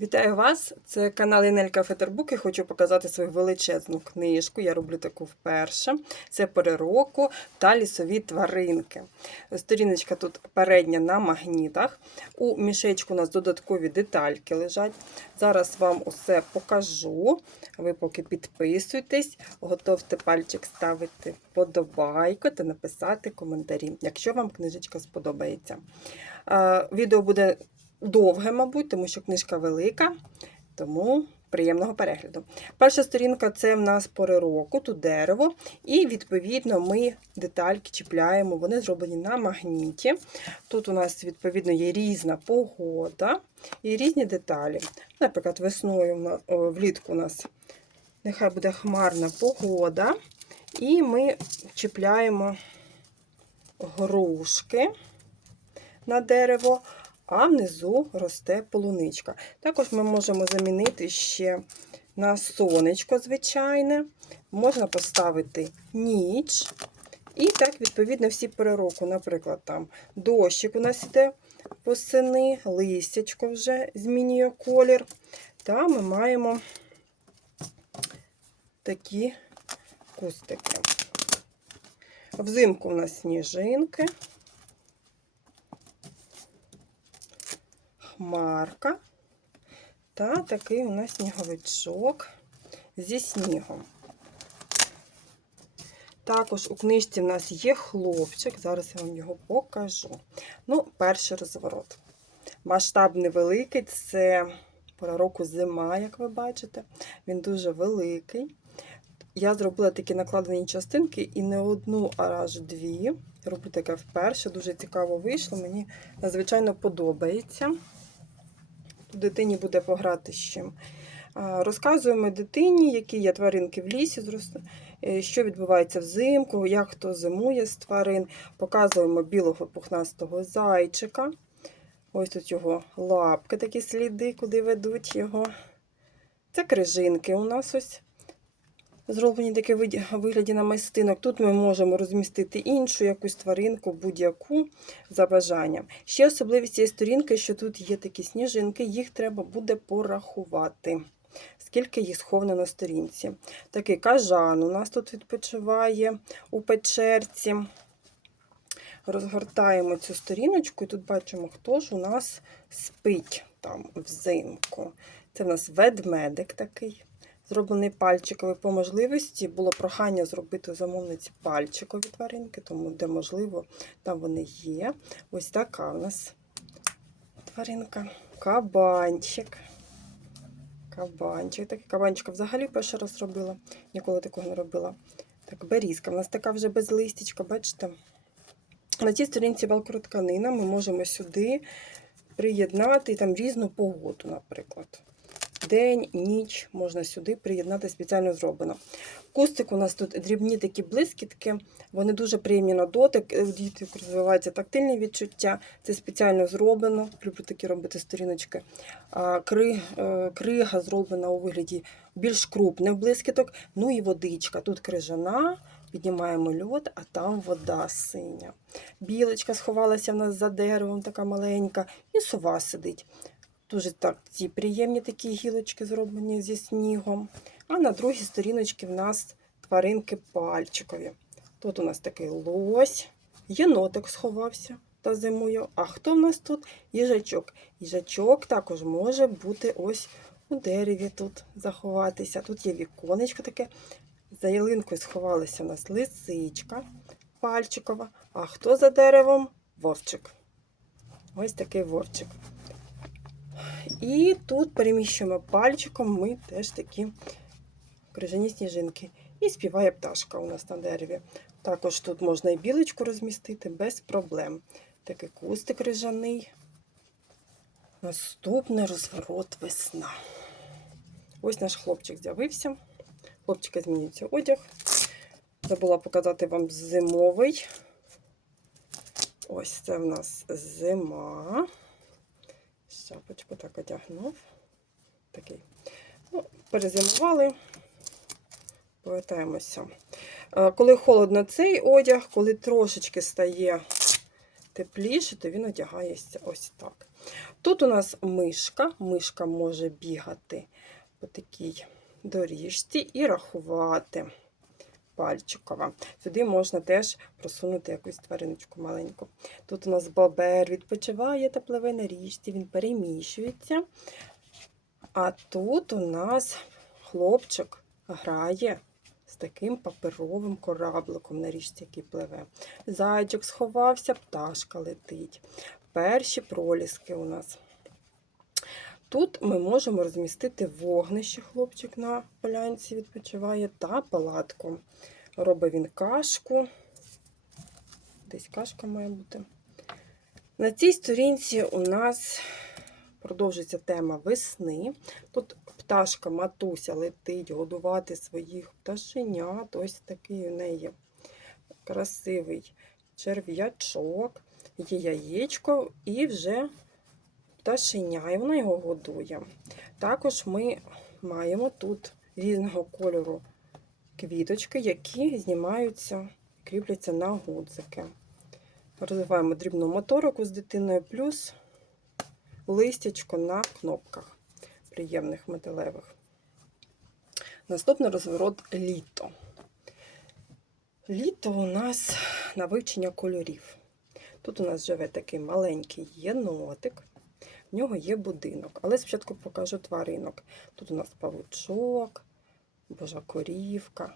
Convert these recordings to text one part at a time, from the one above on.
Вітаю вас! Це канал Інелька Фетербук і хочу показати свою величезну книжку. Я роблю таку вперше. Це пори року та лісові тваринки. Сторіночка тут передня на магнітах. У мішечку у нас додаткові детальки лежать. Зараз вам усе покажу. Ви поки підписуйтесь, готовте пальчик ставити подобайку та написати коментарі, якщо вам книжечка сподобається. Відео буде довге, мабуть, тому що книжка велика, тому приємного перегляду. Перша сторінка це в нас пори року, тут дерево, і відповідно ми детальки чіпляємо, вони зроблені на магніті. Тут у нас, відповідно, є різна погода і різні деталі. Наприклад, весною влітку у нас нехай буде хмарна погода, і ми чіпляємо грушки на дерево, а внизу росте полуничка. Також ми можемо замінити ще на сонечко звичайне. Можна поставити ніч. І так, відповідно, всі пори року. Наприклад, там дощик у нас іде восени, листячко вже змінює колір. Та ми маємо такі кустики. Взимку у нас сніжинки. Хмарка та такий у нас сніговичок зі снігом. Також у книжці в нас є хлопчик, зараз я вам його покажу. Ну, перший розворот. Масштаб невеликий, це пора року зима, як ви бачите. Він дуже великий. Я зробила такі накладені частинки і не одну, а аж дві. Роблю таке вперше, дуже цікаво вийшло. Мені надзвичайно подобається дитині буде пограти з чим. Розказуємо дитині, які є тваринки в лісі, е, що відбувається взимку, як хто зимує з тварин. Показуємо білого пухнастого зайчика. Ось тут його лапки, такі сліди, куди ведуть його. Це крижинки у нас ось. Зроблені вид- вигляді намистинок. Тут ми можемо розмістити іншу якусь тваринку, будь-яку за бажанням. Ще особливість цієї сторінки, що тут є такі сніжинки, їх треба буде порахувати. Скільки їх сховано на сторінці. Такий кажан у нас тут відпочиває у печерці. Розгортаємо цю сторіночку, і тут бачимо, хто ж у нас спить там взимку. Це в нас ведмедик такий зроблений пальчиковий по можливості. Було прохання зробити у замовниці пальчикові тваринки, тому де можливо, там вони є. Ось така у нас тваринка. Кабанчик. Кабанчик. Такий кабанчика взагалі перший раз робила. Ніколи такого не робила. Так, берізка. У нас така вже без листячка, бачите? На цій сторінці велкротканина ми можемо сюди приєднати там різну погоду, наприклад. День, ніч можна сюди приєднати спеціально зроблено. Кустик у нас тут дрібні такі блискітки, вони дуже приємні на дотик. У діток розвиваються тактильні відчуття. Це спеціально зроблено. Люблю такі робити сторіночки. Кри, е, крига зроблена у вигляді більш крупних блискіток. Ну і водичка. Тут крижана, піднімаємо льод, а там вода синя. Білочка сховалася в нас за деревом, така маленька, і сова сидить. Дуже так ці приємні такі гілочки зроблені зі снігом. А на другій сторіночці в нас тваринки пальчикові. Тут у нас такий лось, єнотик сховався та зимою. А хто в нас тут? Їжачок. Їжачок також може бути ось у дереві тут заховатися. Тут є віконечко таке. За ялинкою сховалася у нас лисичка пальчикова. А хто за деревом? Вовчик. Ось такий вовчик. І тут переміщуємо пальчиком ми теж такі крижані сніжинки. І співає пташка у нас на дереві. Також тут можна і білочку розмістити без проблем. Такий кустик крижаний. Наступний розворот весна. Ось наш хлопчик з'явився. Хлопчика змінюється одяг. Забула показати вам зимовий. Ось це в нас зима. Шапочку так одягнув. Такий. Ну, перезимували. Повертаємося. Е, Коли холодно цей одяг, коли трошечки стає тепліше, то він одягається ось так. Тут у нас мишка. Мишка може бігати по такій доріжці і рахувати пальчикова. Сюди можна теж просунути якусь твариночку маленьку. Тут у нас бобер відпочиває та пливе на річці, він переміщується. А тут у нас хлопчик грає з таким паперовим корабликом на річці, який пливе. Зайчик сховався, пташка летить. Перші проліски у нас. Тут ми можемо розмістити вогнище, хлопчик на полянці відпочиває, та палатку. Робить він кашку. Десь кашка має бути. На цій сторінці у нас продовжується тема весни. Тут пташка матуся летить годувати своїх пташенят. Ось такий у неї красивий черв'ячок, є яєчко і вже пташеня, і вона його годує. Також ми маємо тут різного кольору квіточки, які знімаються, кріпляться на гудзики. Розвиваємо дрібну моторику з дитиною, плюс листячко на кнопках приємних металевих. Наступний розворот літо. Літо у нас на вивчення кольорів. Тут у нас живе такий маленький єнотик, нього є будинок. Але спочатку покажу тваринок. Тут у нас павучок, божа корівка,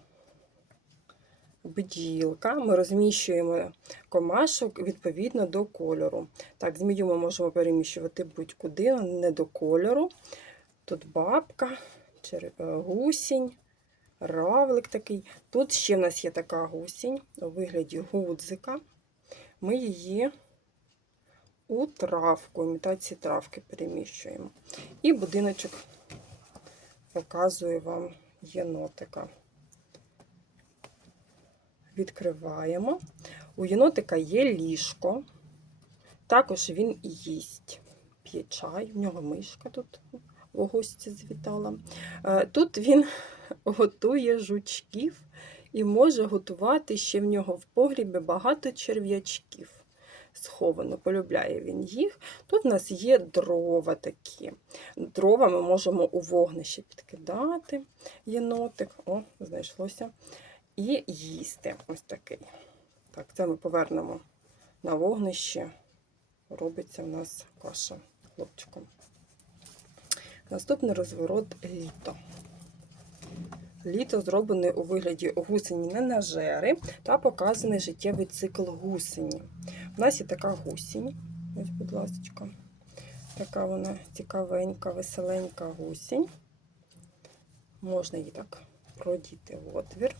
бділка. Ми розміщуємо комашок відповідно до кольору. Так, змію ми можемо переміщувати будь-куди, не до кольору. Тут бабка, е, гусінь, равлик такий. Тут ще в нас є така гусінь у вигляді гудзика. Ми її у травку, імітації травки переміщуємо. І будиночок показує вам єнотика. Відкриваємо. У єнотика є ліжко. Також він їсть. П'є чай, в нього мишка тут у гості звітала. Е, Тут він готує жучків і може готувати ще в нього в погрібі багато черв'ячків. Сховано, полюбляє він їх. Тут в нас є дрова такі. Дрова ми можемо у вогнище підкидати, єнотик, о, знайшлося. І їсти ось такий. Так, це ми повернемо на вогнище. Робиться в нас каша хлопчиком. Наступний розворот літо. Літо зроблене у вигляді гусені ненажери та показаний життєвий цикл гусені. У нас є така гусінь. Ось, будь ласка. Така вона цікавенька, веселенька гусінь. Можна її так продіти в отвір.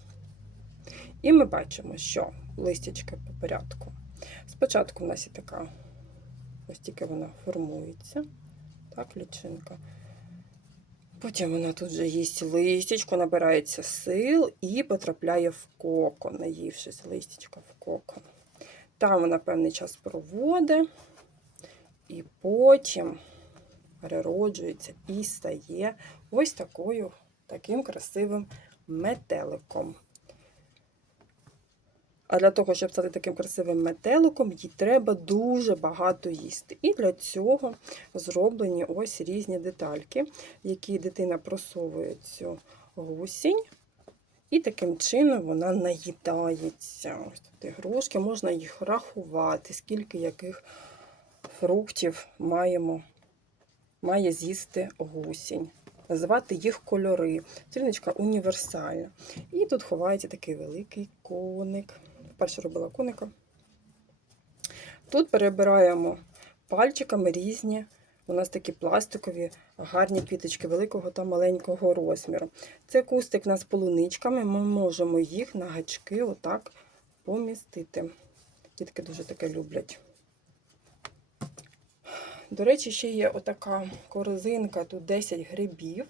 І ми бачимо, що листячки по порядку. Спочатку у нас є така, ось тільки вона формується. Так, лічинка. Потім вона тут же їсть листячко, набирається сил і потрапляє в кокон, наївшись листячка в кокон. Там вона певний час проводить, і потім перероджується і стає ось такою, таким красивим метеликом. А для того, щоб стати таким красивим метеликом, їй треба дуже багато їсти. І для цього зроблені ось різні детальки, які дитина просовує цю гусінь. І таким чином вона наїдається. Ось тут ігрушки, можна їх рахувати, скільки яких фруктів маємо, має з'їсти гусінь. Називати їх кольори. Стріночка універсальна. І тут ховається такий великий коник. Вперше робила коника. Тут перебираємо пальчиками різні. У нас такі пластикові гарні квіточки великого та маленького розміру. Це кустик у нас з полуничками. Ми можемо їх на гачки отак помістити. Дітки дуже таке люблять. До речі, ще є отака корзинка, тут 10 грибів.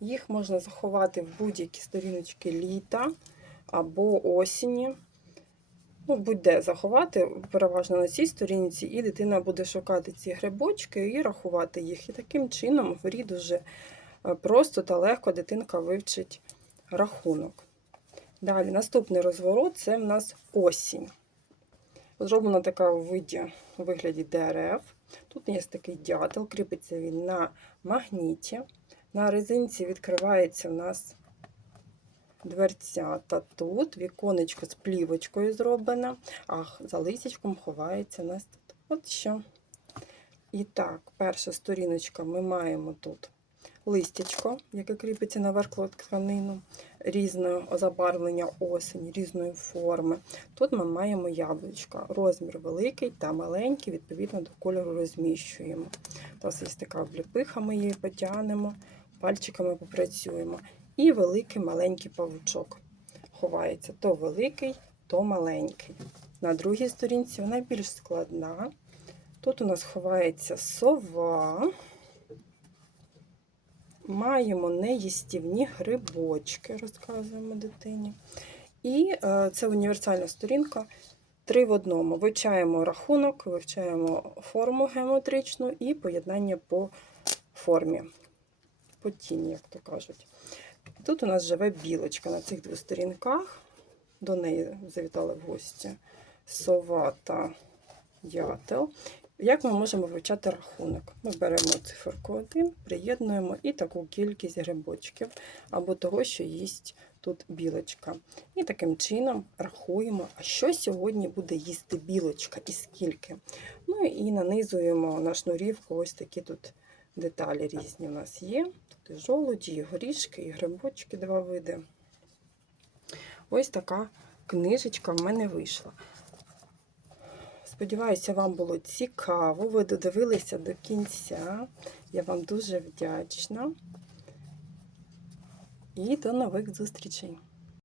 Їх можна заховати в будь-які сторіночки літа або осені. Ну, будь-де заховати, переважно на цій сторінці, і дитина буде шукати ці грибочки і рахувати їх. І таким чином в рід уже е, просто та легко дитинка вивчить рахунок. Далі, наступний розворот це в нас осінь. Зроблена така у виді, вигляді дерев. Тут є такий дятел, кріпиться він на магніті. На резинці відкривається у нас дверцята. Тут віконечко з плівочкою зроблено, а за листячком ховається у нас тут. От що. І так, перша сторіночка ми маємо тут листячко, яке кріпиться на верхло тканину, різного забарвлення осені, різної форми. Тут ми маємо яблучка. Розмір великий та маленький, відповідно до кольору розміщуємо. У нас така обліпиха, ми її потягнемо, пальчиками попрацюємо. І великий маленький павучок ховається то великий, то маленький. На другій сторінці вона більш складна. Тут у нас ховається сова. Маємо неїстівні грибочки, розказуємо дитині. І е, це універсальна сторінка. Три в одному. Вивчаємо рахунок, вивчаємо форму геометричну і поєднання по формі, по тіні, як то кажуть. Тут у нас живе білочка на цих двох сторінках. До неї завітали в гості сова та дятел. Як ми можемо вивчати рахунок? Ми беремо циферку 1, приєднуємо і таку кількість грибочків або того, що їсть тут білочка. І таким чином рахуємо, а що сьогодні буде їсти білочка і скільки. Ну і нанизуємо на шнурівку ось такі тут деталі різні у нас є. Тут і жолуді, і горішки, і грибочки, два види. Ось така книжечка в мене вийшла. Сподіваюся, вам було цікаво. Ви додивилися до кінця. Я вам дуже вдячна. І до нових зустрічей!